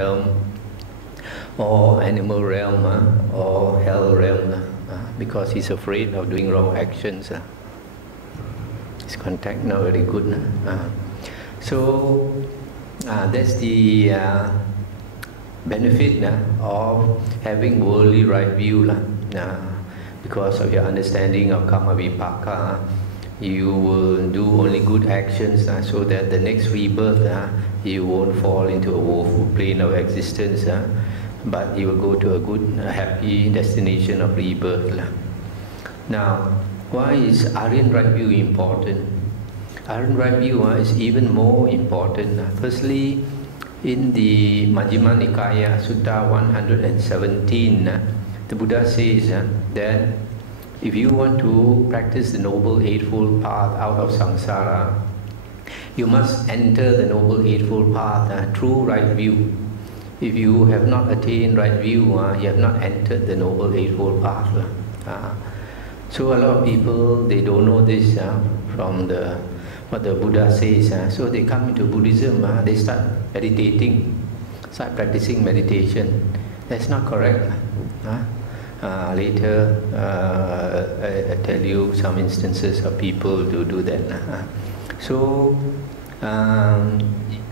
realm, or animal realm, or hell realm, because he's afraid of doing wrong actions. His contact not very good. So that's the benefit of having worldly right view. Because of your understanding of karma vipaka, you will do only good actions so that the next rebirth you won't fall into a woeful plane of existence, but you will go to a good, happy destination of rebirth. Now, why is Aryan right view important? Aryan right view is even more important. Firstly, in the Majjhima Nikaya, Sutta 117, the Buddha says that if you want to practice the Noble Eightfold Path out of samsara, you must enter the Noble Eightfold Path through right view. If you have not attained right view, you have not entered the Noble Eightfold Path. So a lot of people, they don't know this from what the Buddha says. So they come into Buddhism, they start meditating, start practicing meditation. That's not correct. Later, I tell you some instances of people who do that. So,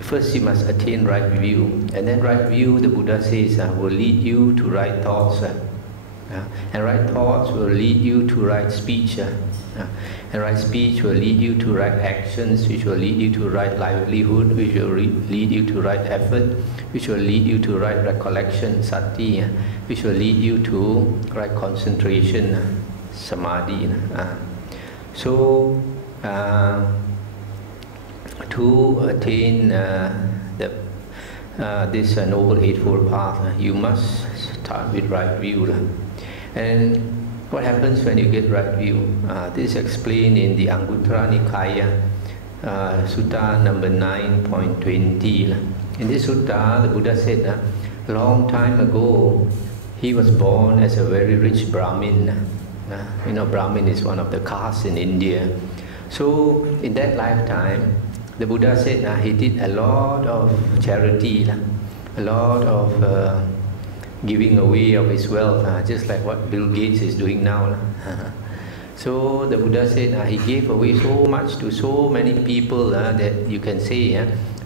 first you must attain right view, and then right view, the Buddha says, will lead you to right thoughts, and right thoughts will lead you to right speech, and right speech will lead you to right actions, which will lead you to right livelihood, which will lead you to right effort, which will lead you to right recollection, sati, which will lead you to right concentration, samadhi. So, to attain this Noble Eightfold Path, you must start with right view. And what happens when you get right view? This is explained in the Anguttara Nikaya, Sutta number 9.20. In this sutta, the Buddha said, a long time ago, he was born as a very rich Brahmin. You know, Brahmin is one of the castes in India. So, in that lifetime, the Buddha said he did a lot of charity, a lot of giving away of his wealth, just like what Bill Gates is doing now. So the Buddha said he gave away so much to so many people that you can say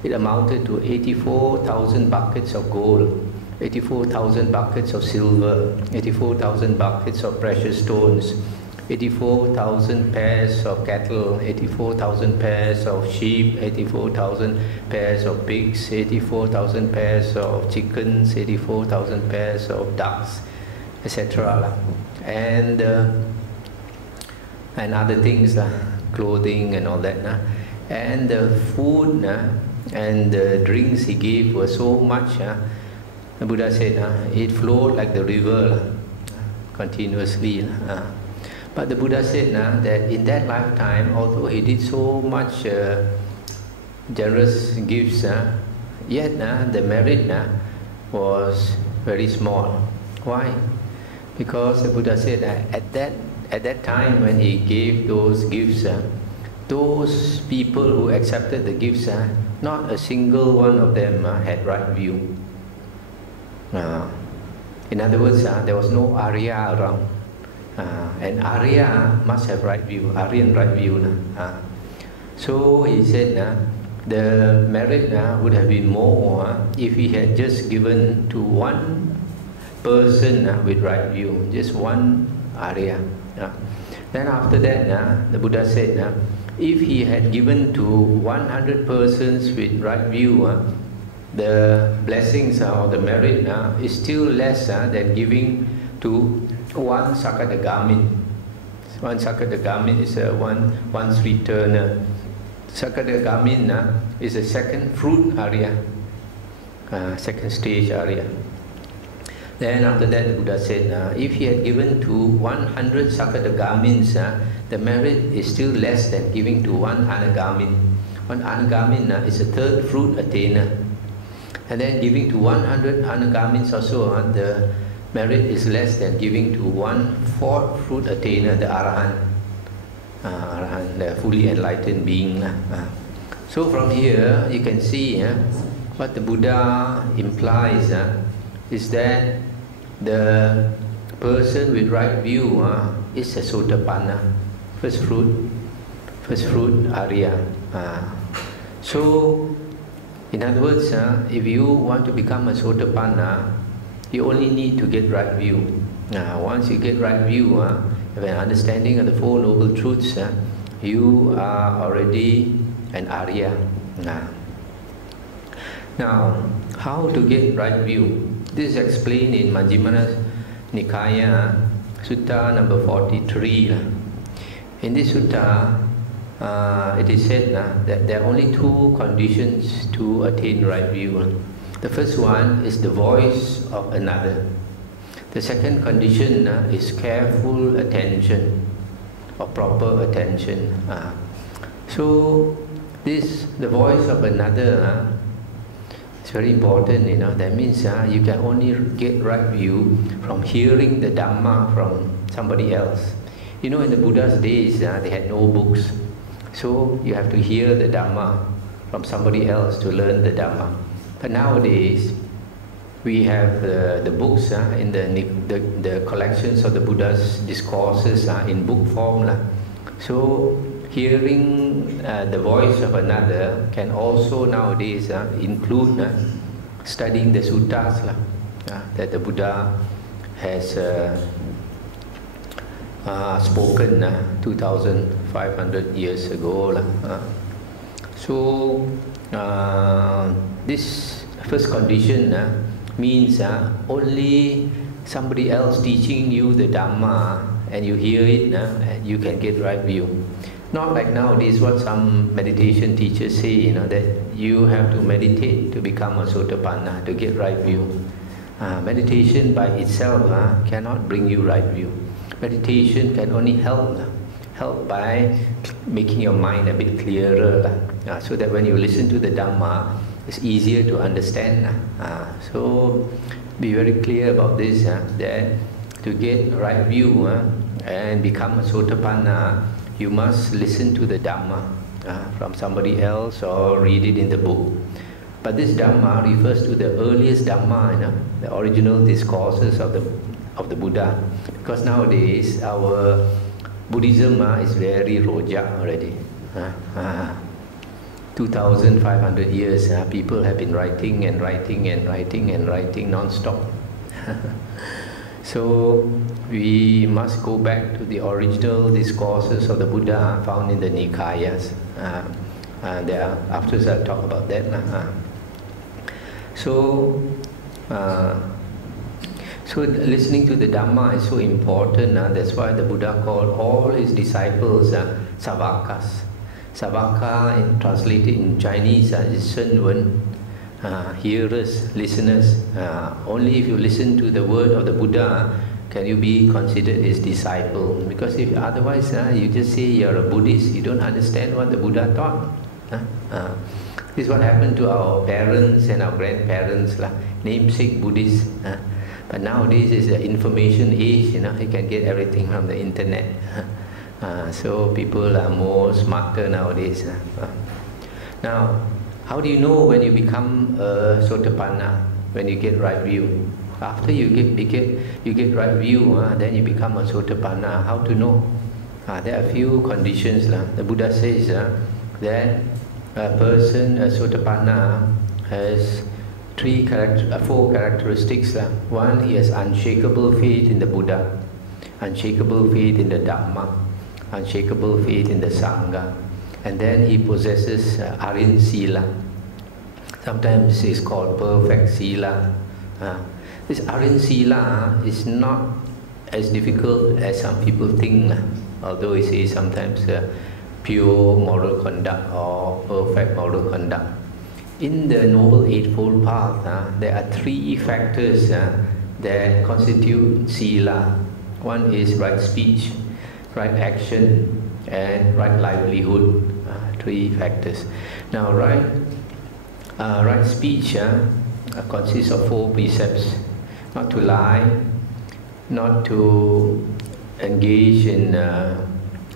it amounted to 84,000 buckets of gold, 84,000 buckets of silver, 84,000 buckets of precious stones, 84,000 pairs of cattle, 84,000 pairs of sheep, 84,000 pairs of pigs, 84,000 pairs of chickens, 84,000 pairs of ducks, etc. And other things, clothing and all that. And the food and the drinks he gave were so much, the Buddha said it flowed like the river continuously. But the Buddha said that in that lifetime, although he did so much generous gifts, yet the merit was very small. Why? Because the Buddha said at that time when he gave those gifts, those people who accepted the gifts, not a single one of them had right view. In other words, there was no Arya around. And Arya must have right view, Aryan right view. So he said the merit would have been more if he had just given to one person with right view, just one Arya. Then after that, the Buddha said if he had given to 100 persons with right view, the blessings or the merit is still less than giving to one Sakadagamin. One Sakadagamin is one's returner. Sakadagamin is a second fruit Arya, second stage Arya. Then after that the Buddha said if he had given to 100 Sakadagamins, the merit is still less than giving to one Anagamin. One Anagamin is a third fruit attainer. And then giving to 100 Anagamins also, the merit is less than giving to one fourth fruit attainer, the Arahant, the fully enlightened being. So from here you can see what the Buddha implies is that the person with right view is a Sotapanna, first fruit Arya. So, in other words, if you want to become a Sotapanna, you only need to get right view. Once you get right view, have an understanding of the Four Noble Truths, you are already an Arya. Now, how to get right view? This is explained in Majjhima Nikaya, Sutta number 43. In this sutta, it is said that there are only two conditions to attain right view. The first one is the voice of another. The second condition is careful attention or proper attention. So the voice of another is very important. That means you can only get right view from hearing the Dhamma from somebody else. In the Buddha's days, they had no books. So you have to hear the Dhamma from somebody else to learn the Dhamma. But nowadays, we have the books in the collections of the Buddha's discourses in book form. So hearing the voice of another can also nowadays include studying the suttas that the Buddha has spoken 2,500 years ago. So this first condition means only somebody else teaching you the Dhamma and you hear it, and you can get right view. Not like nowadays what some meditation teachers say, that you have to meditate to become a Sotapanna, to get right view. Meditation by itself cannot bring you right view. Meditation can only help by making your mind a bit clearer, so that when you listen to the Dhamma, it's easier to understand. So be very clear about this, that to get right view and become a Sotapanna, you must listen to the Dhamma from somebody else or read it in the book. But this Dhamma refers to the earliest Dhamma, the original discourses of the Buddha. Because nowadays our Buddhism is very rojak already. 2,500 years, people have been writing and writing and writing and writing non-stop. So we must go back to the original discourses of the Buddha found in the Nikayas. Afterwards I'll talk about that. So listening to the Dhamma is so important. That's why the Buddha called all his disciples Savakas. Savaka, translated in Chinese, is Shen Wen, hearers, listeners. Only if you listen to the word of the Buddha can you be considered his disciple. Because if otherwise you just say you're a Buddhist, you don't understand what the Buddha taught. This is what happened to our parents and our grandparents, namesake Buddhists. But nowadays is the information age, you can get everything from the internet. So people are more smarter nowadays. Now, how do you know when you become a Sotapanna, when you get right view? After you get right view, then you become a Sotapanna. How to know? There are a few conditions. The Buddha says that a person, a Sotapanna, has four characteristics. One, he has unshakable faith in the Buddha, unshakable faith in the Dhamma, unshakable faith in the Sangha, and then he possesses Arin Sila. Sometimes it's called perfect Sila. This Arin Sila is not as difficult as some people think, although it says sometimes pure moral conduct or perfect moral conduct. In the Noble Eightfold Path, there are three factors that constitute Sila. One is right speech, right action, and right livelihood. Three factors. Now, right speech consists of four precepts: not to lie, not to engage in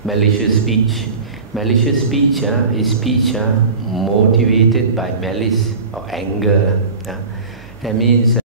malicious speech, Malicious speech is speech motivated by malice or anger. That means